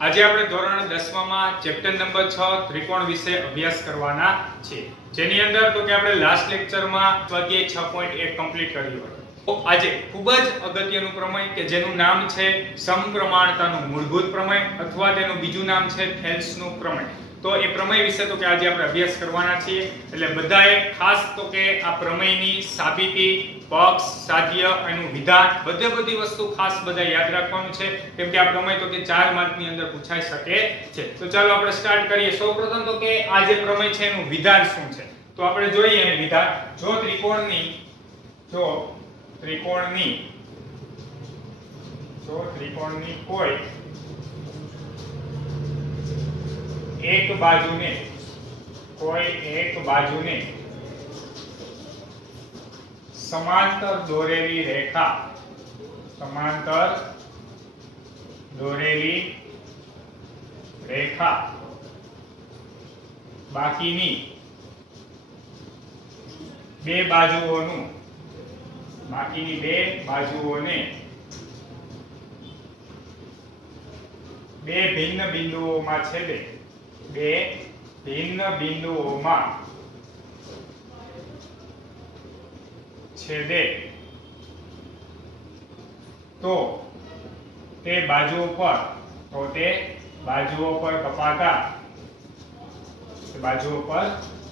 આજે આપણે ધોરણ 10 માં ચેપ્ટર નંબર 6 ત્રિકોણ વિશે અભ્યાસ કરવાના છે, જેની અંદર તો કે આપણે લાસ્ટ લેક્ચરમાં સ્વાધ્યાય 6.1 કમ્પ્લીટ કર્યું હતું. તો આજે ખૂબ જ અગત્યનું પ્રમેય કે જેનું નામ છે સમપ્રમાણતાનું મૂળભૂત પ્રમેય અથવા તેનું બીજું નામ છે થેલ્સનું પ્રમેય. તો એ પ્રમેય વિશે તો કે આજે આપણે અભ્યાસ કરવાના છીએ. એટલે બધાએ ખાસ તો કે આ પ્રમેયની સાબિતી, પક્ષ, સાધ્ય, એનું વિધાન બધી વસ્તુ ખાસ બધા યાદ રાખવાનું છે, કેમ કે આ પ્રમેય તો કે 4 માર્કની અંદર પૂછાઈ શકે છે. તો ચાલો આપણે સ્ટાર્ટ કરીએ. સૌપ્રથમ તો કે આ જે પ્રમેય છે એનું વિધાન શું છે તો આપણે જોઈએ એનું વિધાન. જો ત્રિકોણની કોઈ એક બાજુને સમાંતર દોરેલી રેખા બાકીની બે બાજુઓને બે ભિન્ન બિંદુઓમાં છેદે તો તે બાજુઓ પર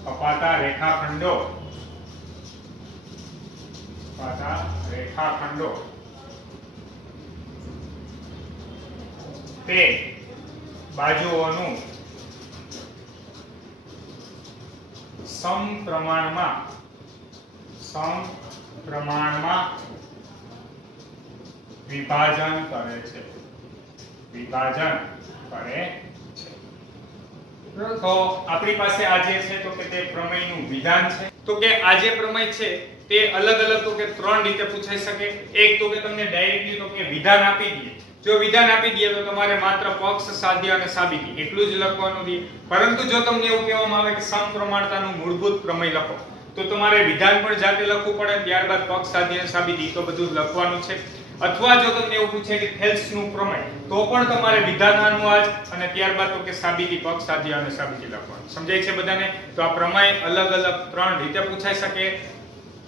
કપાતા રેખાખંડો તે બાજુઓનું સમપ્રમાણમાં વિભાજન કરે છે. તો આપણી પાસે આ જે છે તો કે તે પ્રમેયનું વિધાન છે. તો કે આ જે પ્રમેય છે તે અલગ તો કે 3 રીતે પૂછાઈ શકે. એક તો કે તમને ડાયરેક્ટલી તો કે વિધાન આપી દઈએ. જો વિધાન આપી દઈએ તો તમારે માત્ર પક્ષ, સાધ્ય અને સાબિતી એટલું જ લખવાનું છે. પરંતુ જો તમને એવું કહેવામાં આવે કે સમપ્રમાણતાનું મૂળભૂત પ્રમેય લખો તો તમારે વિધાન પણ જાતે લખવું પડે, ત્યારબાદ પક્ષ, સાધ્ય અને સાબિતી તો બધું લખવાનું છે. અથવા જો તમને એવું પૂછે કે થેલ્સનું પ્રમેય તો પણ તમારે વિધાન અનુવાદ અને ત્યારબાદ તો કે સાબિતી, પક્ષ, સાધ્ય અને સાબિતી લખવાનું. સમજાય છે બધાને? તો આ પ્રમેય અલગ 3 રીતે પૂછાઈ શકે.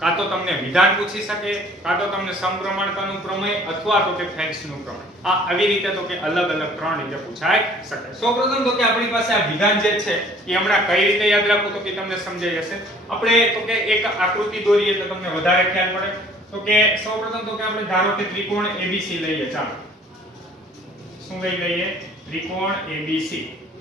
કાં તો તમને વિધાન પૂછી શકે, કાં તો તમને સમપ્રમાણતાનું પ્રમેય અથવા તો કે થેલ્સનું પ્રમેય. આ આવી રીતે તો કે અલગ 3 રીતે પૂછાઈ શકે. સૌપ્રથમ તો કે આપણી પાસે આ વિધાન જે છે એ હમણાં કઈ રીતે યાદ રાખવું તો કે તમને સમજાઈ જશે. આપણે તો કે એક આકૃતિ દોરીએ એટલે તમને વધારે ખ્યાલ પડે. તો કે સૌપ્રથમ તો કે આપણે ધારો કે ત્રિકોણ ABC લઈએ. ચાલો શું લઈએ? ત્રિકોણ ABC.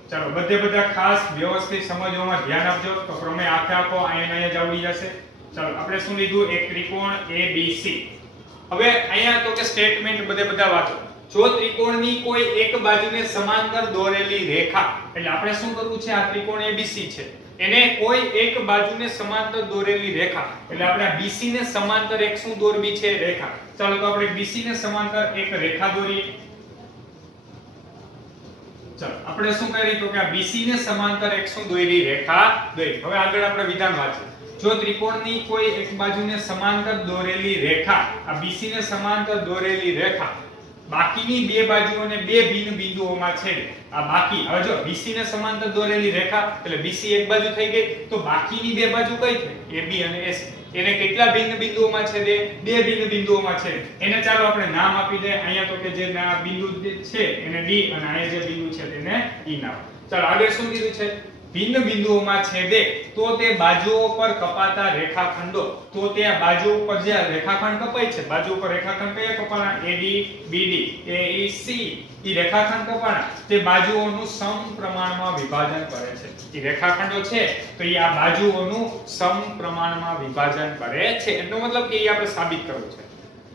ચાલો બધા ખાસ વ્યવસ્થિત સમજવામાં ધ્યાન આપજો તો પ્રમેય આખો અહીંયા જ આવડી જશે. ચાલો આપણે શું લીધું? એક ત્રિકોણ ABC. હવે અહીંયા તો કે સ્ટેટમેન્ટ બધા વાંચો. જો ત્રિકોણની કોઈ એક બાજુને સમાંતર દોરેલી રેખા, એટલે આપણે શું કરવું છે? આ ત્રિકોણ ABC છે એને કોઈ એક બાજુને સમાંતર દોરેલી રેખા, એટલે આપણે BC ને સમાંતર એક શું દોરવી છે? રેખા. ચાલો તો આપણે BC ને સમાંતર એક રેખા દોરીએ. ચાલો આપણે શું કરીએ તો કે આ BC ને સમાંતર એક શું દોરી? રેખા દોરી. હવે આગળ આપણે વિધાન વાંચીએ. જો ત્રિકોણની કોઈ એક બાજુને સમાંતર દોરેલી રેખા, આ BC ને સમાંતર દોરેલી રેખા બાકીની બે બાજુઓને બે ભિન્ન બિંદુઓમાં છેદે. આ બાકી, હવે જો BC ને સમાંતર દોરેલી રેખા એટલે BC એક બાજુ થઈ ગઈ, તો બાકીની બે બાજુ કઈ થઈ? AB અને AC. એને કેટલા ભિન્ન બિંદુઓમાં છેદે? બે ભિન્ન બિંદુઓમાં છેદે. એને ચાલો આપણે નામ આપી દે. અહીંયા તો કે જે બિંદુ છે એને D અને અહીંયા જે બિંદુ છે તેને E નામ. ચાલો આગળ શું કીધું છે? ભિન્ન બિંદુઓમાં છેદે તો તે બાજુઓ પર કપાતા રેખાખંડો. તો તે આ બાજુ ઉપર જે રેખાખંડ કપાય છે, બાજુ ઉપર રેખાખંડ કયા કપાણા? AD, BD, AEC. એ રેખાખંડ કપાણા તે બાજુઓનું સમપ્રમાણમાં વિભાજન કરે છે. એ રેખાખંડો છે તો એ આ બાજુઓનું સમપ્રમાણમાં વિભાજન કરે છે. એનો મતલબ કે એ આપણે સાબિત કરવું છે.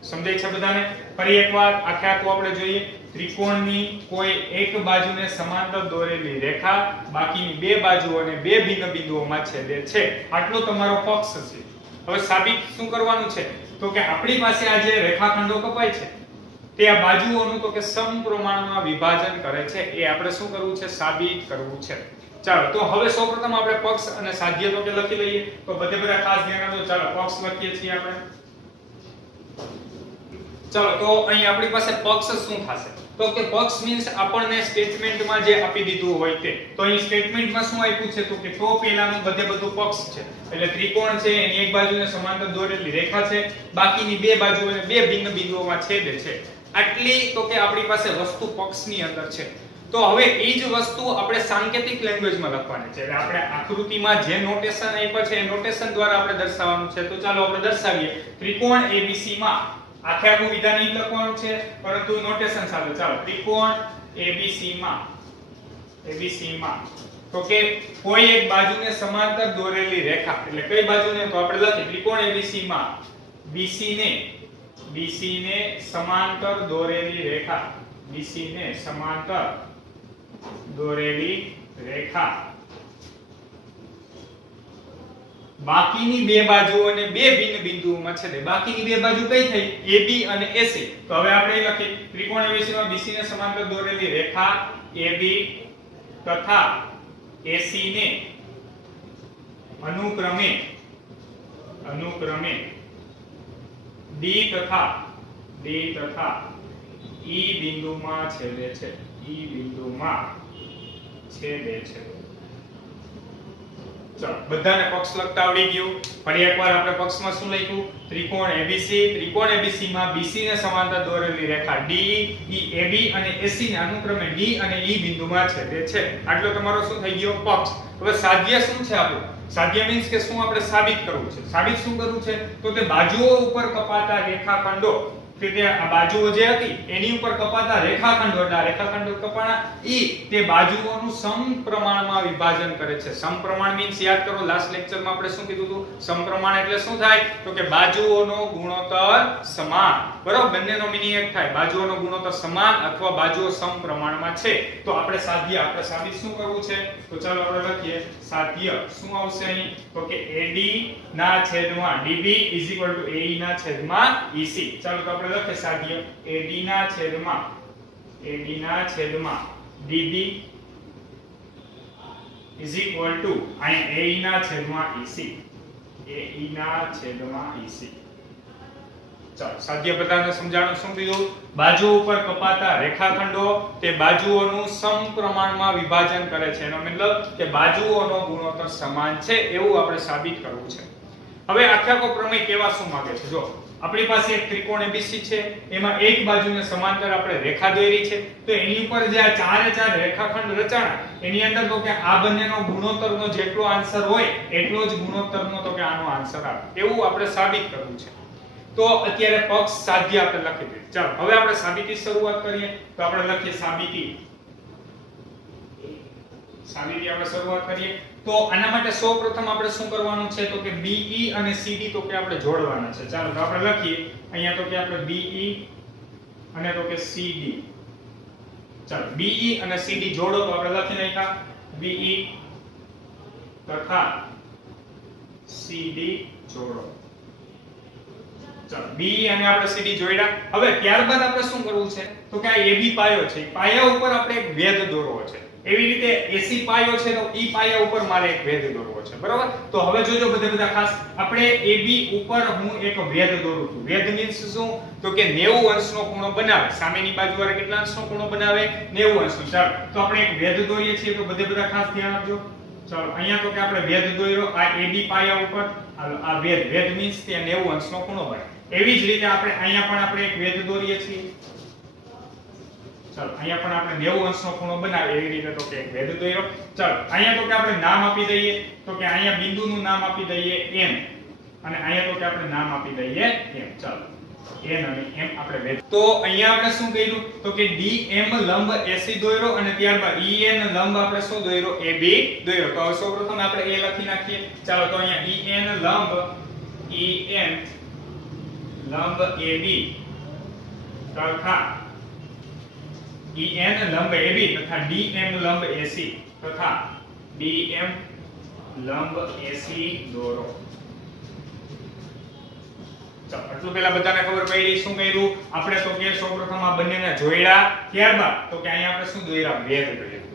સમજાય છે બધાને? ફરી એકવાર આખું આપણે જોઈએ. ત્રિકોણની કોઈ એક બાજુને સમાંતર દોરેલી રેખા બાકીની બે બાજુઓને બે ભિન્ન બિંદુઓમાં છેદે છે. આટલો તમારો પક્ષ છે. હવે સાબિત શું કરવાનું છે? તો કે આપણી પાસે આ જે રેખાખંડો કપાય છે તે આ બાજુઓનું તો કે સમપ્રમાણમાં વિભાજન કરે છે. એ આપણે શું કરવું છે? સાબિત કરવું છે. ચાલો તો હવે સૌપ્રથમ આપણે પક્ષ અને સાધ્ય તો કે લખી લઈએ. તો બધા ખાસ ધ્યાન આપજો. ચાલો પક્ષ લખીએ છીએ આપણે. ચાલો તો અહીં આપણી પાસે પક્ષ શું થશે? તો કે પક્ષ મીન્સ આપણને સ્ટેટમેન્ટમાં જે આપી દીધું હોય તે. તો અહીં સ્ટેટમેન્ટમાં શું આપ્યું છે તો કે તો પહેલાનું બધું પક્ષ છે. એટલે ત્રિકોણ છે એની એક બાજુને સમાંતર દોરેલી રેખા છે, બાકીની બે બાજુઓને બે ભિન્ન બિંદુઓમાં છેદે છે. આટલી તો કે આપણી પાસે વસ્તુ પક્ષની અંદર છે. તો હવે એ જ વસ્તુ આપણે સાંકેતિક લેંગ્વેજમાં લખવાની છે. એટલે આપણે આકૃતિમાં જે નોટેશન આપ્યા છે એ નોટેશન દ્વારા આપણે દર્શાવવાનું છે. તો ચાલો આપણે દર્શાવીએ. ત્રિકોણ ABC માં આખે આખું વિધાન નહીં લખવાનું છે પરંતુ નોટેશન સાથે. ચાલો ત્રિકોણ ABC માં તો કે કોઈ એક બાજુને સમાંતર દોરેલી રેખા, એટલે કઈ બાજુને તો આપણે લખીએ ત્રિકોણ ABC માં BC ને સમાંતર દોરેલી રેખા, BC ને સમાંતર દોરેલી રેખા બાકીની બે બાજુઓને બે ભિન્ન બિંદુઓમાં છેદે. બાકીની બે બાજુ કઈ થઈ? AB અને AC. તો હવે આપણે લખીએ ત્રિકોણ ABC માં BC ને સમાંતર દોરેલી રેખા AB તથા AC ને અનુક્રમે D તથા E બિંદુમાં છેદે છે. ચાલો બધાને પક્ષ લખતા આવડી ગયું. ફરી એકવાર આપણે પક્ષમાં શું લખ્યું? ત્રિકોણ ABC માં BC ને સમાંતર દોરેલી રેખા D, AB અને AC ને અનુક્રમે D અને E બિંદુમાં છેદે છે. આટલો તમારો શું થઈ ગયો? પક્ષ. હવે સાધ્ય શું છે આપણું? સાધ્ય મીન્સ કે શું આપણે સાબિત કરવું છે. સાબિત શું કરવું છે? તો તે બાજુઓ ઉપર કપાતા રેખાખંડો, કે તે આ બાજુઓ જે હતી એની ઉપર કપાતા રેખાખંડો, એટલે રેખાખંડો કપાણા તે બાજુઓનું સમપ્રમાણમાં વિભાજન કરે છે. સમપ્રમાણ મીન્સ યાદ કરો લાસ્ટ લેક્ચરમાં આપણે શું કીધું હતું? સમપ્રમાણ એટલે શું થાય? તો કે બાજુઓનો ગુણોત્તર સમાન. બરાબર, બંનેનો મીનિંગ એક થાય. બાજુઓનો ગુણોત્તર સમાન અથવા બાજુઓ સમપ્રમાણમાં છે. તો આપણે સાબિત શું કરવું છે? તો ચાલો આપણે લખીએ સાધ્ય. શું આવશે અહીં? તો કે AD ના છેદમાં DB AE ના છેદમાં EC. ચાલો તો આપણે લખીએ સાધ્ય AD ના છેદમાં DB અહીં AE ના છેદમાં EC. ચાલો સાધ્ય બધાને સમજાણું. શું કીધું? બાજુ ઉપર કપાતા રેખાખંડો તે બાજુઓનું સમપ્રમાણમાં વિભાજન કરે છે. એનો મતલબ કે બાજુઓનો ગુણોત્તર સમાન છે એવું આપણે સાબિત કરવું છે. હવે આખો પ્રમેય કેવા શું માંગે છે? જો આપણી પાસે એક ત્રિકોણ ABC છે, એમાં એક બાજુને સમાંતર આપણે રેખા દોરી છે. તો એની ઉપર જે આ ચારે ચાર રેખાખંડ રચાણા એની અંદર તો કે આ બંનેનો ગુણોત્તરનો જેટલો આન્સર હોય એટલો જ ગુણોત્તરનો તો કે આનો આન્સર આવે એવું આપણે સાબિત કરવું છે. તો અત્યારે પક્ષ સાધ્ય આપણે લખી દઈએ. ચાલો હવે આપણે સાબિતી શરૂઆત કરીએ. તો આપણે લખીએ સાબિતી આપણે શરૂઆત કરીએ. તો આના માટે સૌપ્રથમ આપણે શું કરવાનું છે? તો કે BE અને CD તો કે આપણે જોડવાના છે. ચાલો તો આપણે લખીએ અહીંયા તો કે આપણે BE અને તો કે CD. ચાલો BE અને CD જોડો. તો આપણે લખી નાખ્યા BE તથા CD જોડો. ચાલો BE અને આપણે CD જોડ્યા. હવે ત્યારબાદ આપણે શું કરવું છે? તો કે આ AB પાયો છે, પાયા ઉપર આપણે એક વેધ દોરવો છે. એવી રીતે AC પાયો છે તો E પાયા ઉપર મારે એક વેધ દોરવો છે. બરાબર, તો હવે જોજો બધા ખાસ આપણે AB ઉપર હું એક વેધ દોરું છું. વેધ મીન્સ શું? તો કે 90 અંશનો ખૂણો બનાવે. સામેની બાજુ વાળા કેટલા અંશનો ખૂણો બનાવે? 90 અંશનો. ચાલો તો આપણે એક વેધ દોરીએ છીએ. તો બધા ખાસ ધ્યાન આપજો. ચાલો અહીંયા તો કે આપણે વેધ દોર્યો આ AB પાયા ઉપર. આ વેધ મીન્સ ત્યાં 90 અંશનો ખૂણો બને. એવી જ રીતે અહીંયા પણ આપણે એક વેધ દોરીએ છીએ. ચાલો અહીંયા પણ આપણે 90 અંશનો ખૂણો બનાવે એવી રીતે તો કે એક વેધ દોર્યો. ચાલો અહીંયા તો કે આપણે નામ આપી દઈએ. તો કે અહીંયા બિંદુનું નામ આપી દઈએ M અને અહીંયા તો કે આપણે નામ આપી દઈએ M. ચાલો N અને M આપણે વેધ. તો અહીંયા આપણે શું કર્યું? તો કે DM લંબ AC દોર્યો અને ત્યારબાદ EN લંબ આપણે શું દોર્યો? AB દોર્યો. તો હવે સૌપ્રથમ આપણે A લખી નાખીએ. ચાલો તો અહીંયા EN લંબ AB તથા EN લંબ AB તથા DM લંબ AC તથા DM લંબ AC દોરો. ચાલો આટલું પહેલા બધાને ખબર પડી. શું કર્યું આપણે? તો કે સૌપ્રથમ આ બંનેને જોડ્યા. ત્યારબાદ તો કે અહીંયા આપણે શું દોર્યા? વેધ દોર્યા.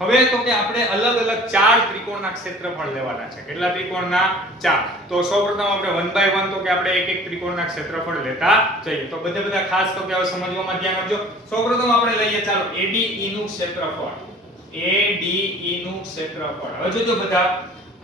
હવે તો કે આપણે અલગ અલગ 4 ત્રિકોણના ક્ષેત્રફળ લેવાના છે. કેટલા ત્રિકોણના? 4. તો સૌપ્રથમ આપણે 1 by 1 તો કે આપણે એક એક ત્રિકોણના ક્ષેત્રફળ લેતા જઈએ. તો બધા ખાસ તો કે હવે સમજવામાં ધ્યાન આપજો. સૌપ્રથમ આપણે લઈએ ચાલો ADE નું ક્ષેત્રફળ. ADE નું ક્ષેત્રફળ. હવે જોજો બધા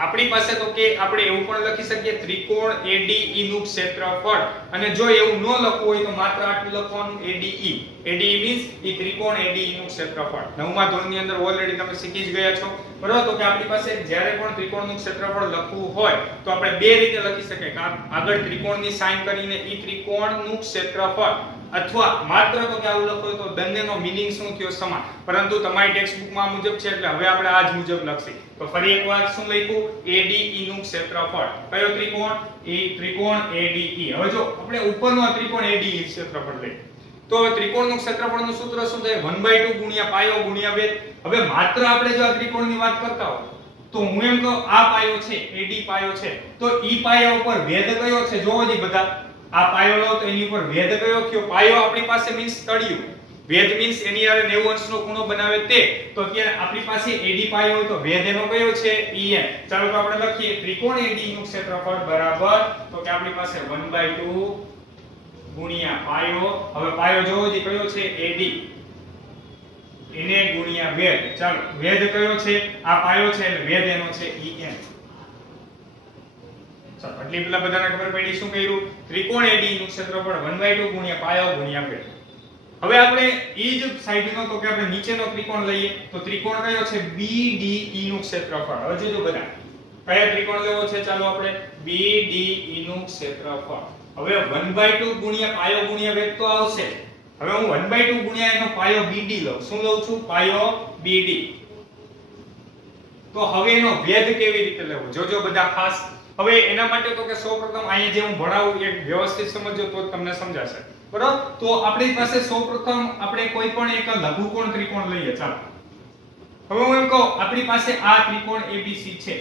આપણી પાસે તો કે આપણે એવું પણ લખી શકીએ ત્રિકોણ ADE નું ક્ષેત્રફળ, અને જો એવું ન લખવું હોય તો માત્ર આટલું લખવાનું ADE. ADE મીન્સ ઈ ત્રિકોણ ADE નું ક્ષેત્રફળ. 9મા ધોરણની અંદર ઓલરેડી તમે શીખી જ ગયા છો, બરાબર? તો કે આપણી પાસે જ્યારે પણ ત્રિકોણનું ક્ષેત્રફળ લખવું હોય તો આપણે બે રીતે લખી શકીએ કે આગળ ત્રિકોણની સાઇન કરીને ઈ ત્રિકોણનું ક્ષેત્રફળ, અથવા માત્ર તો કે આવું લખો તો બંનેનો મીનિંગ શું થયો? સમાન. પરંતુ તમારી ટેક્સ્ટ બુકમાં મુજબ છે એટલે હવે આપણે આ જ મુજબ લખીએ. તો ફરી એકવાર શું લખ્યું? ADE નું ક્ષેત્રફળ. કયો ત્રિકોણ? એ ત્રિકોણ ADE. હવે જો આપણે ઉપરનો આ ત્રિકોણ ADE ક્ષેત્રફળ લઈએ તો ત્રિકોણનું ક્ષેત્રફળનું સૂત્ર શું થાય? 1/2 ગુણ્યા પાયો ગુણ્યા વેધ. હવે માત્ર આપણે જો આ ત્રિકોણની વાત કરતા હોય તો હું એમ કહું આ પાયો છે, AD પાયો છે, તો ઈ પાયા ઉપર વેધ કયો છે? જોવો જી બધા, આ પાયો લો તો એની ઉપર વેધ કયો થયો? પાયો આપણી પાસે મીન્સ તળિયું, વેધ મીન્સ એની હારે 90 અંશનો ખૂણો બનાવે તે. તો અત્યારે આપણી પાસે AD પાયો હોય તો વેધ એનો કયો છે? EN. ચાલો તો આપણે લખીએ ત્રિકોણ AD નું ક્ષેત્રફળ બરાબર તો કે આપણી પાસે 1/2 ગુણ્યા પાયો. હવે પાયો જોવો જી કયો છે? AD. એને ગુણ્યા વેધ. ચાલો વેધ કયો છે? આ પાયો છે એટલે વેધ એનો છે EN. એટલે પેલા બધાને ખબર પડી શું કર્યું? ત્રિકોણ AD નું ક્ષેત્રફળ 1/2 ગુણ્યા પાયો ગુણ્યા વેધ. હવે આપણે ઈ જ સાઈડનો તો કે આપણે નીચેનો ત્રિકોણ લઈએ તો ત્રિકોણ કયો છે? BDE નું ક્ષેત્રફળ. હવે જોજો બધા કયા ત્રિકોણ લેવો છે? ચાલો આપણે BDE નું ક્ષેત્રફળ. હવે 1/2 ગુણ્યા પાયો ગુણ્યા વેધ તો આવશે. હવે હું 1/2 ગુણ્યા એનો પાયો BD લઉં. શું લઉં છું? પાયો BD. તો હવે એનો વેધ કેવી રીતે લેવો? જોજો બધા ખાસ. હવે એના માટે તો કે સૌપ્રથમ અહીંયા જે હું ભણાવું એક વ્યવસ્થિત સમજો તો તમને સમજાશે, બરાબર? તો આપણી પાસે સૌપ્રથમ આપણે કોઈ પણ એક લઘુકોણ ત્રિકોણ લઈએ. ચાલો હવે હું એમ કહું આપણી પાસે આ ત્રિકોણ ABC છે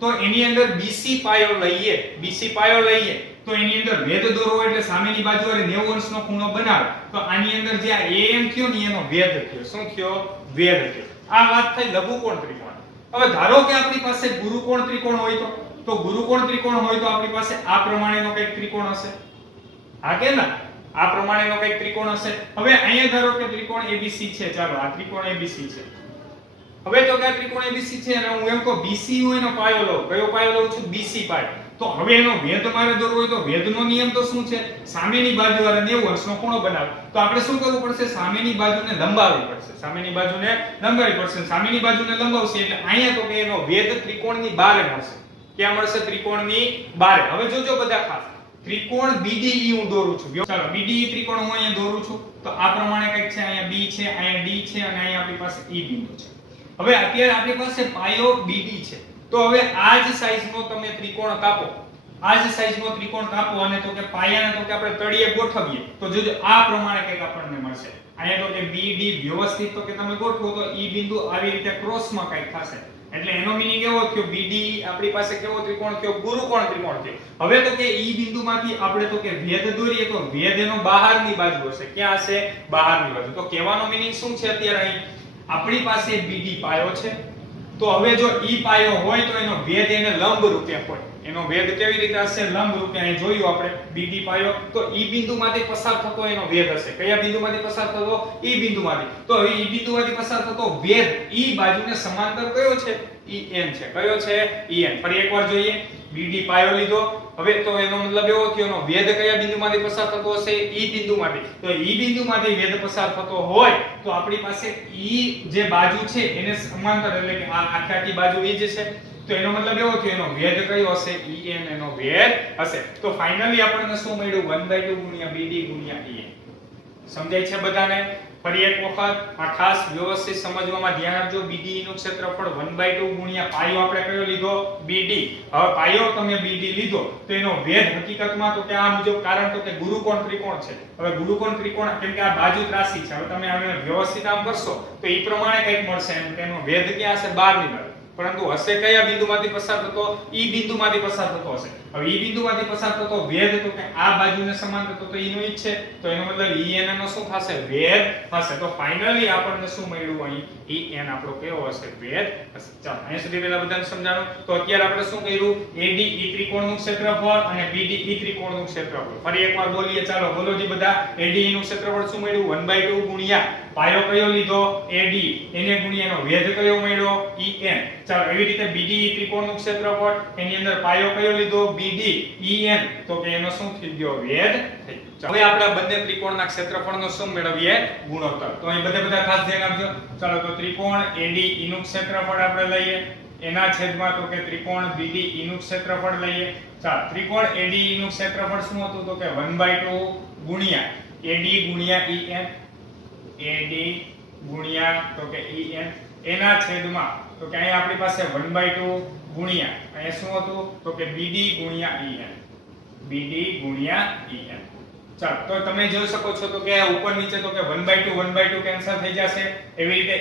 તો એની અંદર BC પાયો લઈએ. BC પાયો લઈએ તો એની અંદર વેધ દોરવો એટલે સામેની બાજુ વાળે 90 અંશનો ખૂણો બનાવે. તો આની અંદર જે આ AM થયો ને એનો વેધ થયો. શું થયો? વેધ થયો. આ વાત થઈ લઘુકોણ ત્રિકોણ. હવે ધારો કે આપણી પાસે ગુરુકોણ ત્રિકોણ હોય તો ગુરુકોણ ત્રિકોણ હોય તો આપણી પાસે આ પ્રમાણેનો કંઈક ત્રિકોણ હશે. હા કે ના? આ પ્રમાણેનો કંઈક ત્રિકોણ હશે. હવે અહીંયા ધારો કે ત્રિકોણ ABC છે. ચાલો આ ત્રિકોણ ABC છે. હવે તો કે આ ત્રિકોણ ABC છે અને હું એમ કહું BC હું એનો પાયો લઉં. કયો પાયો લઉં છું? BC પાયો. તો હવે એનો વેધ મારે દોરવો હોય તો વેધનો નિયમ તો શું છે? સામેની બાજુ વાળા 90 અંશનો ખૂણો બનાવે. તો આપણે શું કરવું પડશે? સામેની બાજુને લંબાવવી પડશે. સામેની બાજુને લંબાવવી પડશે. સામેની બાજુને લંબાવશે એટલે અહીંયા તો કે એનો વેધ ત્રિકોણની બારે મળશે. ક્યાં મળશે? ત્રિકોણની બારે. હવે જોજો બધા ખાસ ત્રિકોણ BDE હું દોરું છું. ચાલો BDE ત્રિકોણ હું અહીંયા દોરું છું તો આ પ્રમાણે કંઈક છે. અહીંયા B છે, અહીંયા D છે અને અહીંયા આપણી પાસે E બિંદુ છે. હવે અત્યારે આપણી પાસે પાયો BD છે. તો હવે આ જ સાઈઝનો તમે ત્રિકોણ કાપો. આ જ સાઈઝનો ત્રિકોણ કાપો અને તો કે પાયાને તો કે આપણે તળિયે ગોઠવીએ તો જોજો આ પ્રમાણે કંઈક આપણને મળશે. અહીંયા તો કે BD વ્યવસ્થિત તો કે તમે ગોઠવો તો E બિંદુ આવી રીતે ક્રોસમાં કંઈક થશે. એટલે એનો મીનિંગ એવો થયો BDE આપણી પાસે કેવો ત્રિકોણ થયો? ગુરુકોણ ત્રિકોણ થયો. હવે તો કે E બિંદુમાંથી આપણે તો કે વેધ દોરીએ તો વેધ એનો બહારની બાજુ હશે. ક્યાં હશે? બહારની બાજુ. તો કહેવાનો મીનિંગ શું છે? અત્યારે અહીં આપણી પાસે BD પાયો છે તો હવે જો E પાયો હોય તો એનો વેધ એને લંબ રૂપે હોય. એનો વેધ કેવી રીતે હશે? લંબ રૂપે. અહીં જોયું આપણે BD પાયો તો E બિંદુમાંથી પસાર થતો એનો વેધ હશે. કયા બિંદુમાંથી પસાર થતો? E બિંદુમાંથી. તો હવે E બિંદુમાંથી પસાર થતો વેધ E બાજુને સમાંતર કયો છે? EN છે. કયો છે? EN. ફરી એકવાર જોઈએ. BD પાયો લીધો. હવે તો એનો મતલબ એવો થયો એનો વેધ કયા બિંદુમાંથી પસાર થતો હશે? E બિંદુમાંથી. તો E બિંદુમાંથી વેધ પસાર થતો હોય તો આપણી પાસે E જે બાજુ છે એને સમાંતર એટલે કે આ આખી બાજુ એ જ છે. તો એનો મતલબ એવો થયો એનો વેધ કયો હશે? EN એનો વેધ હશે. તો ફાઇનલી આપણને શું મળ્યું? 1/2 ગુણ્યા BD ગુણ્યા EN. સમજાય છે બધાને? ફરી એક વખત આ ખાસ વ્યવસ્થિત સમજવામાં ધ્યાન આપજો. BDE નું ક્ષેત્રફળ 1/2 ગુણ્યા પાયો આપણે કયો લીધો? BD. હવે પાયો તમે BD લીધો તો એનો વેધ હકીકતમાં તો કે આ મુજબ, કારણ તો કે ગુરુકોણ ત્રિકોણ છે. હવે ગુરુકોણ ત્રિકોણ કેમ કે આ બાજુ ત્રાસી છે. હવે તમે આને વ્યવસ્થિત આમ કરશો તો એ પ્રમાણે કંઈક મળશે. એનો વેધ ક્યાં હશે? બહારની બાજુ. પરંતુ હશે કયા બિંદુમાંથી પસાર થતો? ઈ બિંદુમાંથી પસાર થતો હશે. હવે ઈ બિંદુમાંથી પસાર થતો વેધ તો કે આ બાજુને સમાંતર તો ઈનું ઈ જ છે, તો એનો મતલબ en નો શું થશે? વેધ થશે. તો ફાઇનલી આપણને શું મળ્યું અહીં? en આપણો કેવો હશે? વેધ હશે. ચાલો અહીંયા સુધી પહેલા બધાને સમજાણું. તો અત્યારે આપણે શું કર્યું? AD ઈ ત્રિકોણનું ક્ષેત્રફળ અને BD ઈ ત્રિકોણનું ક્ષેત્રફળ. ફરી એકવાર બોલીએ, ચાલો બોલો જી બધા. AD નું ક્ષેત્રફળ શું મળ્યું? 1/2 ગુણ્યા પાયો કયો લીધો? AD, એને ગુણ્યા એનો વેધ કયો મળ્યો? en. ચાલો એવી રીતે BD ઈ ત્રિકોણનું ક્ષેત્રફળ, એની અંદર પાયો કયો લીધો? BD, en. તો કે એનો શું થઈ ગયો? વેધ થઈ ગયો. હવે આપણે બંને ત્રિકોણના ક્ષેત્રફળનો શું મેળવીએ? ગુણોત્તર. તો અહીં બધા ખાસ ધ્યાન આપજો. ચાલો તો ત્રિકોણ AD ઈ નું ક્ષેત્રફળ આપણે લઈએ, એના છેદમાં તો કે ત્રિકોણ BD ઈ નું ક્ષેત્રફળ લઈએ. ચાલો ત્રિકોણ AD ઈ નું ક્ષેત્રફળ શું હતું? તો કે 1/2 ગુણ્યા AD ગુણ્યા en, AD ગુણ્યા તો કે en, એના છેદમાં તો કે અહીંયા આપણી પાસે 1/2 ગુણ્યા અહીંયા શું હતું? તો કે BD ગુણ્યા en, BD ગુણ્યા en. ચાલો તો તમે જોઈ શકો છો તો કે ઉપર નીચે તો કે 1/2 કેન્સલ થઈ જશે, એવી રીતે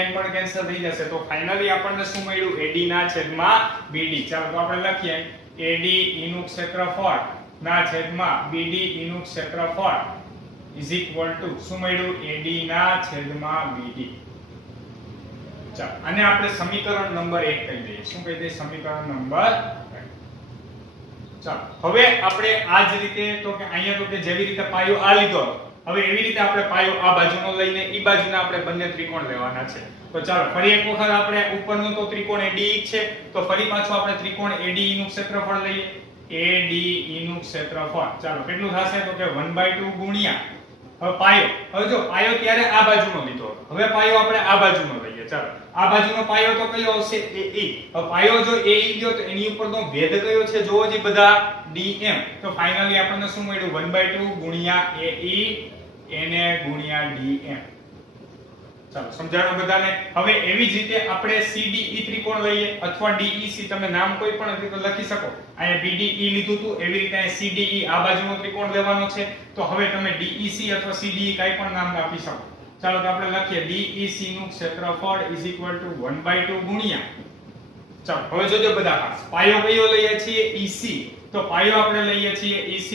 en પણ કેન્સલ થઈ જશે. તો ફાઇનલી આપણને શું મળ્યું? AD ના છેદમાં BD. ચાલો તો આપણે લખીએ AD ઈ નું ક્ષેત્રફળ ના છેદમાં BD ઈ નું ક્ષેત્રફળ ઇઝ ઇક્વલ ટુ શું મળ્યું? AD ના છેદમાં BD. ચાલો આને આપણે સમીકરણ નંબર 1 કહી દઈએ. શું કહી દઈએ? સમીકરણ નંબર 1. ચાલો હવે આપણે આ જ રીતે તો કે અહીંયા તો કે જેવી રીતે પાયો આ લીધો, હવે એવી રીતે આપણે પાયો આ બાજુનો લઈને ઈ બાજુના આપણે બંને ત્રિકોણ લેવાના છે. તો ચાલો ફરી એક વખત આપણે ઉપરનું તો ત્રિકોણ AD છે, તો ફરી પાછું આપણે ત્રિકોણ AD નું ક્ષેત્રફળ લઈએ. AD નું ક્ષેત્રફળ ચાલો કેટલું થશે? તો કે 1/2 ગુણ્યા હવે પાયો. હવે જો પાયો ત્યારે આ બાજુનો લીધો, હવે પાયો આપણે આ બાજુનો લઈએ. ચાલો આ બાજુનો પાયો તો કયો આવશે? AE. હવે પાયો જો AE ગયો તો એની ઉપરનો ભેદ કયો છે? જોવો જી બધા, DM. તો ફાઇનલી આપણને શું મળ્યું? 1/2 ગુણ્યા AE એને ગુણ્યા DM. ચાલો સમજાણું બધાને. હવે એવી જ રીતે આપણે CDE ત્રિકોણ લઈએ અથવા DEC, તમે નામ કોઈ પણ રીતે લખી શકો. અહીંયા BDE લીધું હતું, એવી રીતે અહીંયા CDE આ બાજુનો ત્રિકોણ લેવાનો છે. તો હવે તમે DEC અથવા CDE કાઈ પણ નામ આપી શકો. ચાલો તો આપણે લખીએ DEC નું ક્ષેત્રફળ ઇઝ ઇક્વલ ટુ 1/2 ગુણ્યા. ચાલો હવે જોજો બધા ખાસ. પાયો કયો લઈએ છીએ? EC. તો પાયો આપણે લઈએ છીએ EC,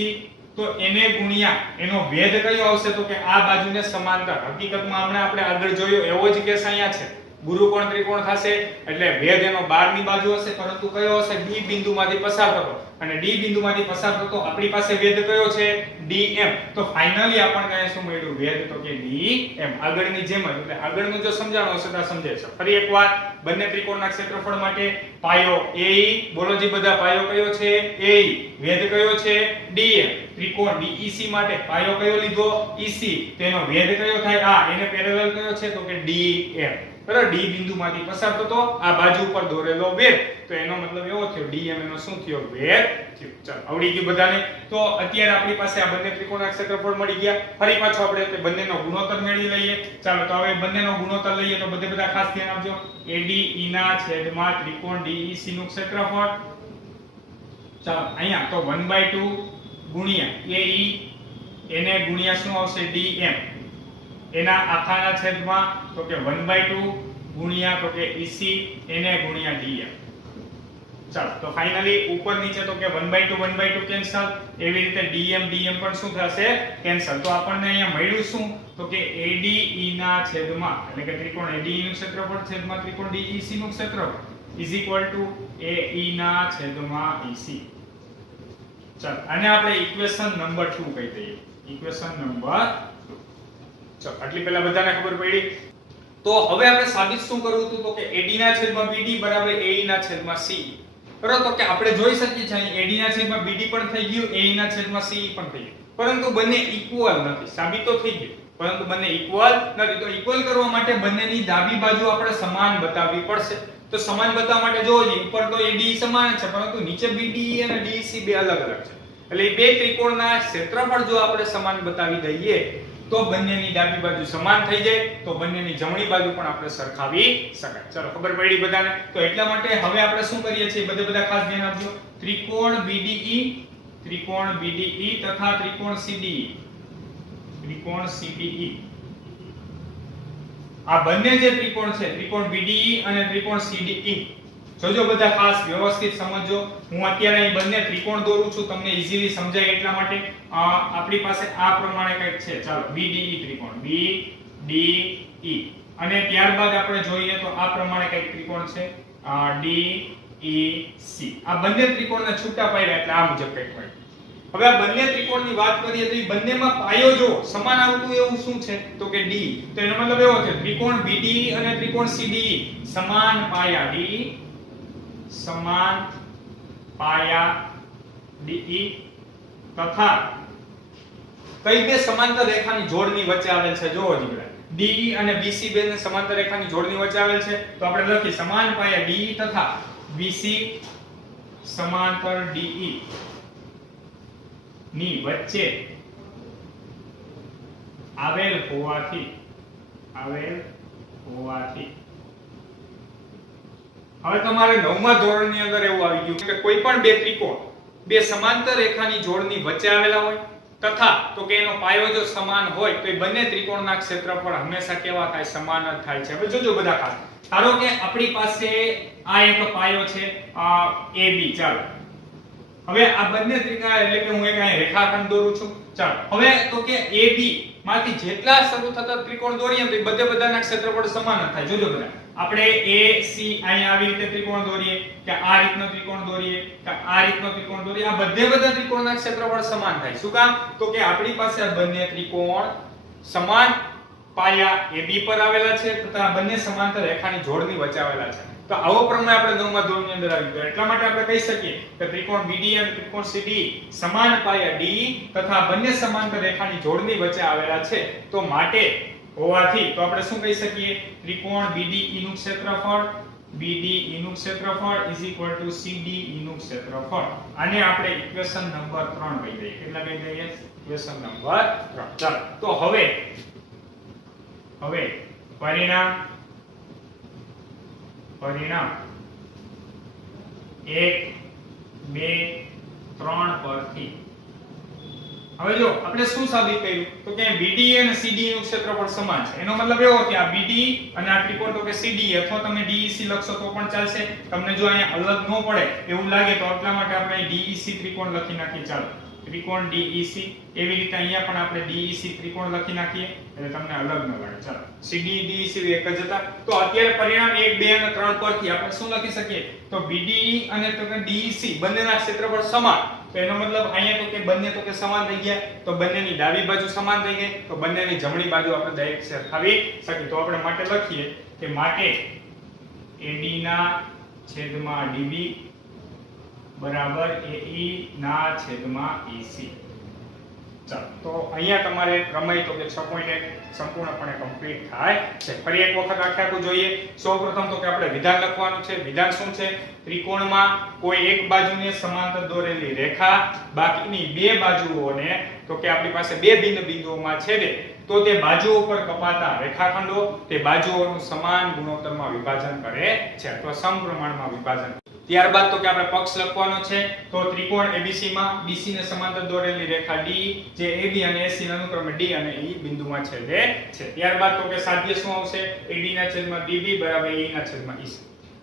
તો એને ગુણ્યા એનો ભેદ કયો આવશે? તો કે આ બાજુને સમાંતર. હકીકતમાં હમણાં આપણે આગળ જોયો એવો જ કેસ અહીંયા છે. ગુરુકોણ ત્રિકોણ થશે એટલે ભેદ એનો 12ની બાજુ હશે, પરંતુ કયો હશે? D બિંદુમાંથી પસાર થતો, અને D બિંદુમાંથી પસાર થતો આપણી પાસે ભેદ કયો છે? DM. તો ફાઇનલી આપણને અહીંયા શું મળ્યું? ભેદ તો કે DM. આગળની જેમ જ, એટલે આગળનું જો સમજાણો હશે તો સમજાય છે. ફરી એકવાર બંને ત્રિકોણના ક્ષેત્રફળ માટે પાયો AE, બોલો જી બધા, પાયો કયો છે? AE. ભેદ કયો છે? DM. ત્રિકોણ DEC માટે પાયો કયો લીધો? EC. તેનો ભેદ કયો થાય? આ એને પેરેલલ કયો છે? તો કે DM. બરાબર, D બિંદુમાંથી પસાર થતો આ બાજુ ઉપર દોરેલો વેધ, તો એનો મતલબ એવો થયો DM એનો શું થયો? વેધ થયો. ચાલો આવડી ગયું બધાને. તો અત્યારે આપણી પાસે આ બંને ત્રિકોણના ક્ષેત્રફળ મળી ગયા. ફરી પાછો આપણે બંનેનો ગુણોત્તર મેળવી લઈએ. ચાલો તો હવે બંનેનો ગુણોત્તર લઈએ તો બધા ખાસ ધ્યાન આપજો. ADE ના છેદમાં ત્રિકોણ DEC નું ક્ષેત્રફળ. ચાલો અહીંયા તો 1/2 ગુણ્યા AE એને ગુણ્યા શું આવશે? DM. એના આખાના છેદમાં તો કે 1/2 ગુણ્યા તો કે EC એને ગુણ્યા DM. ચાલો તો ફાઇનલી ઉપર નીચે તો કે 1/2 કેન્સલ, એવી રીતે DM પણ શું થશે? કેન્સલ. તો આપણને અહીંયા મળ્યું શું? તો કે ADE ના છેદમાં એટલે કે ત્રિકોણ ADE નું ક્ષેત્રફળ છેદમાં ત્રિકોણ DEC નું ક્ષેત્રફળ ઇઝ ઇક્વલ ટુ AE ના છેદમાં EC. ચાલો આને આપણે ઇક્વેશન નંબર 2 કહી દઈએ. Equation number 2. ચાલો આટલી પહેલા બધાને ખબર પડી. તો હવે આપણે સાબિત શું કરવું હતું? તો કે AD ના છેદમાં BD બરાબર AE ના છેદમાં CE. બરાબર, તો કે આપણે જોઈ શકીએ છીએ અહીં AD ના છેદમાં BD પણ થઈ ગયું, AE ના છેદમાં CE પણ થઈ ગયું, પરંતુ બંને ઇક્વલ નથી. સાબિત તો થઈ ગયું પરંતુ બંને ઇક્વલ નથી. તો ઇક્વલ કરવા માટે બંનેની ડાબી બાજુ આપણે સમાન બતાવવી પડશે. તો સમાન બતાવવા માટે જોવો જી ઉપર તો ADE સમાન છે, પરંતુ નીચે BDE અને DEC બે અલગ અલગ છે. એટલે એ બે ત્રિકોણના ક્ષેત્રફળ જો આપણે સમાન બતાવી દઈએ તો બંનેની ડાબી બાજુ સમાન થઈ જાય, તો બંનેની જમણી બાજુ પણ આપણે સરખાવી શકાય. ચલો ખબર પડી બધાને. તો એટલા માટે હવે આપણે શું કરીએ છીએ? બધા ખાસ ધ્યાન આપજો. ત્રિકોણ BDE તથા ત્રિકોણ CDE આ બંને જે ત્રિકોણ છે, ત્રિકોણ BDE અને ત્રિકોણ CDE, જોજો બધા ખાસ વ્યવસ્થિત સમજજો. હું અત્યારે અહીં બંને ત્રિકોણ દોરું છું તમને ઈઝીલી સમજાય એટલા માટે. આપણી પાસે આ પ્રમાણે કંઈક છે, ચાલો BDE ત્રિકોણ, BDE, અને ત્યારબાદ આપણે જોઈએ તો આ પ્રમાણે કંઈક ત્રિકોણ છે DEC. આ બંને ત્રિકોણને છૂટા પાડ્યા એટલે આ મુજબ કંઈક હોય. હવે આ બંને ત્રિકોણની વાત કરીએ તો એ બંનેમાં પાયો જો સમાન આવતું એવું શું છે તો કે D. તો એનો મતલબ એવો છે ત્રિકોણ BDE અને ત્રિકોણ CDE સમાન પાયા D, સમાન પાયા DE તથા કઈ બે સમાંતર રેખાની જોડની વચ્ચે આવેલ છે. જોવો દીકરા, DE અને BC બે સમાંતર રેખાની જોડની વચ્ચે આવેલ છે. તો આપણે લખી સમાન પાયા DE તથા BC સમાંતર DE ની વચ્ચે આવેલ હોવાથી હવે તમારે 9મા ધોરણની અંદર એવું આવી ગયું કે કોઈ પણ બે ત્રિકોણ બે સમાંતર રેખાની જોડની વચ્ચે આવેલા હોય તથા તો કે એનો પાયો જો સમાન હોય તો એ બંને ત્રિકોણના ક્ષેત્રફળ હંમેશા કેવા થાય? સમાન જ થાય છે. હવે જોજો બધા ખાસ, ધારો કે આપણી પાસે આ એક પાયો છે AB. ચાલો હવે આ બંને ત્રિકોણ એટલે કે હું એક અહીં રેખાખંડ દોરું છું. ચાલો હવે તો કે AB માંથી જેટલા શરૂ થતા ત્રિકોણ દોરીએ તો એ બધાના ક્ષેત્રફળ સમાન જ થાય. જોજો બધા, આપણે AC અહીં આવી રીતે ત્રિકોણ દોરીએ કે આ રીતનો ત્રિકોણ દોરીએ કે આ રીતનો ત્રિકોણ દોરીએ, આ બધા ત્રિકોણના ક્ષેત્રફળ સમાન થાય. શું કામ? તો કે આપણી પાસે આ બંને ત્રિકોણ સમાન પાયા AB પર આવેલા છે તથા આ બંને સમાંતર રેખાની જોડની વચ્ચે આવેલા છે. તો આવો પ્રમેય આપણે 9મા ધોરણની અંદર આવી ગયો. એટલા માટે આપણે કહી શકીએ કે ત્રિકોણ BDE અને ત્રિકોણ CDE સમાન પાયા DE તથા બંને સમાંતર રેખાની જોડની વચ્ચે આવેલા છે. તો માટે હોવાથી તો આપણે શું કહી શકીએ? ત્રિકોણ BDE નું ક્ષેત્રફળ CDE નું ક્ષેત્રફળ. આને આપણે ઇક્વેશન નંબર 3 કહી દઈએ. કેટલા કહી દઈએ? Equation number 3. ચાલો તો હવે પરિણામ 1 2 3 પરથી હવે જો આપણે શું સાબિત કર્યું તો કે BDE અને CDE નું ક્ષેત્રફળ સમાન છે. એનો મતલબ એવો કે આ BDE અને આ ત્રિકોણ તો કે CDE અથવા તમે DEC લખશો તો પણ ચાલશે. તમને જો અહીંયા અલગ ન પડે એવું લાગે તો એટલા માટે આપણે અહીં DEC ત્રિકોણ લખી નાખીએ. ચાલો ત્રિકોણ DEC, એવી રીતે અહીંયા પણ આપણે DEC ત્રિકોણ લખી નાખીએ એટલે તમને અલગ ન લાગે. ચાલો CDE DEC એક જ હતા. તો અત્યારે પરિણામ 1 2 અને 3 પરથી આપણે શું લખી શકીએ તો BDE અને તો કે DEC બંનેના ક્ષેત્રફળ સમાન. તો એનો મતલબ અહીંયા તો કે બંને તો કે સમાન થઈ ગયા, તો બંનેની ડાબી બાજુ સમાન થઈ ગઈ, તો બંનેની જમણી બાજુ આપણે ડાયરેક્ટ સરખાવી શકીએ. તો આપણે માટે લખીએ કે માટે AD ના છેદમાં DB બરાબર AE ના છેદમાં EC. ચાલો તો અહીંયા તમારે પ્રમેય તો કે 6.1 સંપૂર્ણપણે કમ્પ્લીટ થાય છે. ફરી એક વખત આખું જોઈએ. સૌપ્રથમ તો કે આપણે વિધાન લખવાનું છે. વિધાન શું છે? ત્રિકોણમાં કોઈ એક બાજુને સમાંતર દોરેલી રેખા બાકીની બે બાજુઓને તો કે આપણી પાસે બે ભિન્ન બિંદુઓમાં છેદે તો તે બાજુઓ પર કપાતા રેખાખંડો તે બાજુઓનું સમાન ગુણોત્તરમાં વિભાજન કરે છે અથવા સમપ્રમાણમાં વિભાજન. ત્યારબાદ તો કે આપણે પક્ષ લખવાનો છે. તો ત્રિકોણ ABC માં BC ને સમાંતર દોરેલી રેખા D જે AB અને AC ના અનુક્રમે D અને E બિંદુમાં છેદે છે. ત્યારબાદ તો કે સાધ્ય શું આવશે? AD ના છેદમાં DB બરાબર AE ના છેદમાં EC.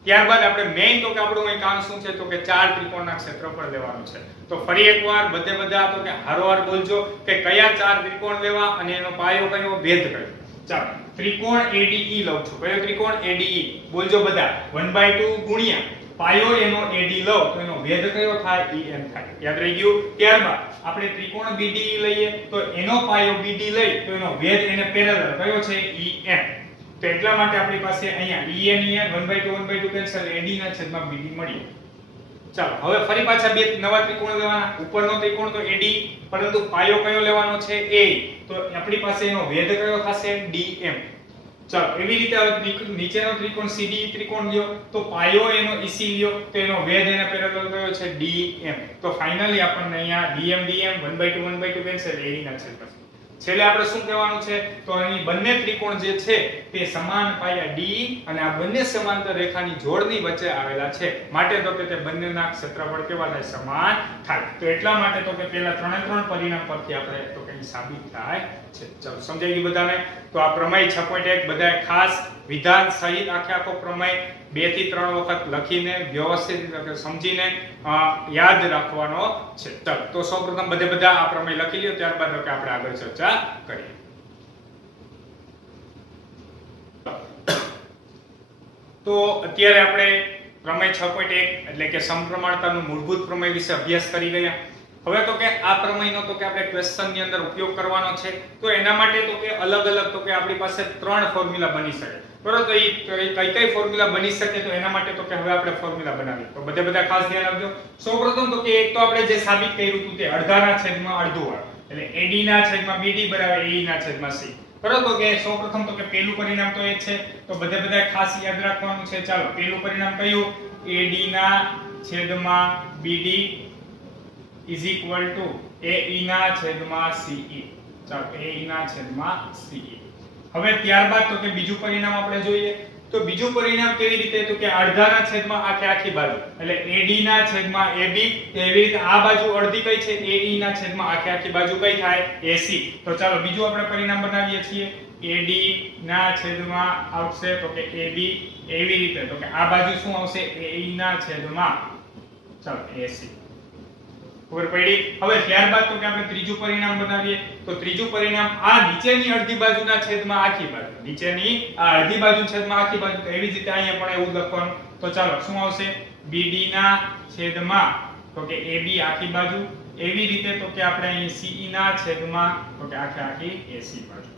ત્યારબાદ આપણે મેઈન તો કે આપણું અહીં કામ શું છે તો કે ચાર ત્રિકોણના ક્ષેત્રફળ લેવાનું છે. તો ફરી એકવાર બધા તો કે હારોહાર બોલજો કે કયા ચાર ત્રિકોણ લેવા અને એનો પાયો કયો, ભેદ કયો. ચાલો ત્રિકોણ ADE લઉં છું. કયો ત્રિકોણ? ADE. બોલજો બધા 1/2 ગુણ્યા પાયો એનો AD લો તો એનો ભેદ કયો થાય? EM થાય. યાદ રહી ગયું? ત્યારબાદ આપણે ત્રિકોણ BDE લઈએ તો એનો પાયો BD લઈ તો એનો ભેદ એને પેરેલલ કયો છે? EM. તો એટલા માટે આપણી પાસે અહીંયા EN 1/2 કેન્સલ, AD ના છેદમાં BD મળી. ચાલો હવે ફરી પાછા બે નવા ત્રિકોણ લેવાના. ઉપરનો ત્રિકોણ તો AD પરંતુ પાયો કયો લેવાનો છે? AE. તો આપણી પાસે એનો ભેદ કયો થશે? DM. ચાલો એવી રીતે હવે નીચેનો ત્રિકોણ CDE ત્રિકોણ લ્યો તો પાયો એનો EC લ્યો તો એનો ભેદ એને પેરેલલ કયો છે? DM. તો ફાઇનલી આપણને અહીંયા DM 1/2 કેન્સલ, AD ના છેદમાં. છેલ્લે આપણે શું કહેવાનું છે તો અહીં બંને ત્રિકોણ જે છે તે સમાન પાયા D અને આ બંને સમાંતર રેખાની જોડની વચ્ચે આવેલા છે. માટે તો કે તે બંનેના ક્ષેત્રફળ કેવા થાય? સમાન થાય. તો એટલા માટે તો કે પહેલા 3 પરિણામ પરથી આપણે તો કે અહીં સાબિત થાય છે. ચલો સમજાઈ ગયું બધાને? તો આ પ્રમેય 6.1 બધાએ ખાસ વિધાન સહિત આખો પ્રમેય 2 થી 3 વખત લખીને વ્યવસ્થિત રીતે સમજીને યાદ રાખવાનો છે. ચલો તો સૌપ્રથમ બધા આ પ્રમેય લખી લ્યો, ત્યારબાદ આપણે આગળ ચર્ચા કરીએ. તો અત્યારે આપણે પ્રમેય 6.1 એટલે કે સમપ્રમાણતાનું મૂળભૂત પ્રમેય વિશે અભ્યાસ કરી ગયા. હવે તો કે આ પ્રમેયનો તો કે આપણે ક્વેશ્ચન ની અંદર ઉપયોગ કરવાનો છે. તો એના માટે તો કે અલગ તો કે આપણી પાસે 3 ફોર્મ્યુલા બની શકે. બરોબર? તો એ કઈ ફોર્મ્યુલા બની શકે? તો એના માટે તો કે હવે આપણે ફોર્મ્યુલા બનાવીએ. તો બધા ખાસ ધ્યાન આપજો. સૌપ્રથમ તો કે એક તો આપણે જે સાબિત કર્યું હતું તે અડધાના છેદમાં અડધું વાળું, એટલે AD ના છેદમાં BD બરાબર AE ના છેદમાં C. બરોબર? તો કે સૌપ્રથમ તો કે પહેલું પરિણામ તો એ છે. તો બધા ખાસ યાદ રાખવાનું છે. ચાલો પહેલું પરિણામ કયું? AD ના છેદમાં BD is equal to AE ના છેદમાં CE. ચાલો AE ના છેદમાં CE. હવે ત્યારબાદ તો કે બીજું પરિણામ આપણે જોઈએ. તો બીજું પરિણામ કેવી રીતે? તો કે અડધાના છેદમાં આખી બાજુ, એટલે AD ના છેદમાં AB. એવી રીતે આ બાજુ અડધી કઈ છે? AE ના છેદમાં આખી બાજુ કઈ થાય? AC. તો ચાલો બીજું આપણે પરિણામ બનાવીએ છીએ. AD ના છેદમાં આવશે તો કે AB. એવી રીતે તો કે આ બાજુ શું આવશે? AE ના છેદમાં ચાલો AC. ખબર પડી? હવે ત્યારબાદ તો કે આપણે ત્રીજું પરિણામ બનાવીએ. તો ત્રીજું પરિણામ આ નીચેની અડધી બાજુના છેદમાં આખી બાજુ, નીચેની આ અડધી બાજુ છેદમાં આખી બાજુ. તો એવી જ રીતે અહીંયા પણ એવું લખવાનું. તો ચાલો શું આવશે? BD ના છેદમાં તો કે AB આખી બાજુ. એવી રીતે તો કે આપણે અહીં CE ના છેદમાં તો કે આખી AC બાજુ.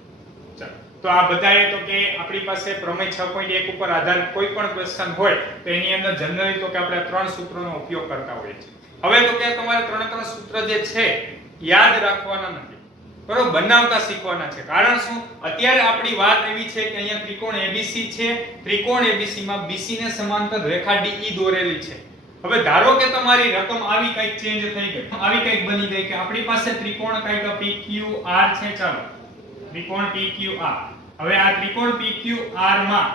ચાલો તો આ બધાએ તો કે આપણી પાસે પ્રમેય 6.1 ઉપર આધારિત કોઈ પણ ક્વેશ્ચન હોય તો એની અંદર જનરલી તો કે આપણે 3 સૂત્રોનો ઉપયોગ કરતા હોઈએ છીએ. હવે તો કે તમારે 3 સૂત્ર જે છે યાદ રાખવાના નથી, બરોબર? બનાવતા શીખવાના છે. કારણ શું? અત્યારે આપણી વાત એવી છે કે અહીંયા ત્રિકોણ ABC છે. ત્રિકોણ ABC માં BC ને સમાંતર રેખા DE દોરેલી છે. હવે ધારો કે તમારી રકમ આવી કંઈક ચેન્જ થઈ ગઈ, આવી કંઈક બની ગઈ કે આપણી પાસે ત્રિકોણ કંઈક PQR છે. ચાલો ત્રિકોણ PQR. હવે આ ત્રિકોણ PQR માં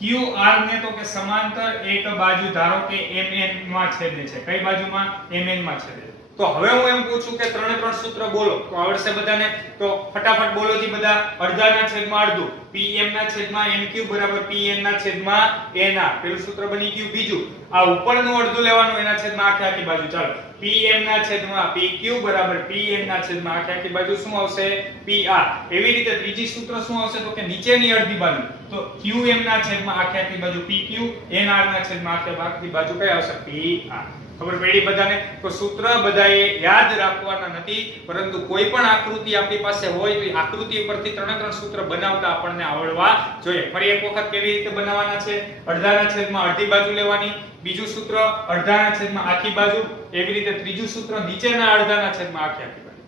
QR ને તો કે સમાંતર એક બાજુ ધારો કે MN માં છેદે છે. કઈ બાજુમાં? MN માં છેદે. તો હવે હું એમ પૂછું કે 3 સૂત્ર બોલો તો આવડશે બધાને? તો ફટાફટ બોલો જી બધા. અડધાના છેદમાં અડધું, PM ના છેદમાં MQ બરાબર PN ના છેદમાં NR. પેલું સૂત્ર બની ગયું. બીજું આ ઉપરનું અડધું લેવાનું, એના છેદમાં આખી બાજુ. ચાલો PM ના છેદમાં PQ બરાબર PN ના છેદમાં આખી બાજુ શું આવશે? PR. એવી રીતે ત્રીજી સૂત્ર શું આવશે? તો કે નીચેની અડધી બાજુ તો QM ના છેદમાં આખી બાજુ PQ, NR ના છેદમાં આખી બાજુ કઈ આવશે? PR. ખબર પડી બધાને? તો સૂત્ર બધાએ યાદ રાખવાના નથી, પરંતુ કોઈ પણ આકૃતિ આપણી પાસે હોય તો આકૃતિ ઉપરથી 3 સૂત્ર બનાવતા આપણને આવડવા જોઈએ. ફરી એક વખત કેવી રીતે બનાવવાના છે? અડધાના છેદમાં અડધી બાજુ લેવાની. બીજું સૂત્ર અડધાના છેદમાં આખી બાજુ. એવી રીતે ત્રીજું સૂત્ર નીચેના અડધાના છેદમાં આખી બાજુ.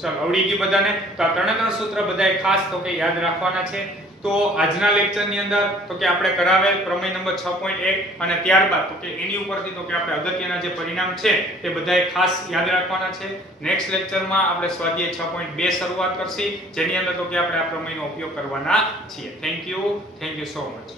ચાલો આવડી ગયું બધાને? તો આ 3 સૂત્ર બધાએ ખાસ તો કે યાદ રાખવાના છે. તો આજના લેક્ચરની અંદર તો કે આપણે કરાવેલ પ્રમેય નંબર 6.1 અને ત્યારબાદ તો કે એની ઉપરથી તો કે આપણે અગત્યના જે પરિણામ છે તે બધાએ ખાસ યાદ રાખવાના છે. નેક્સ્ટ લેક્ચરમાં આપણે સ્વાધ્યાય 6.2 શરૂઆત કરશી, જેની અંદર તો કે આપણે આ પ્રમેયનો ઉપયોગ કરવાના છીએ. Thank you so much.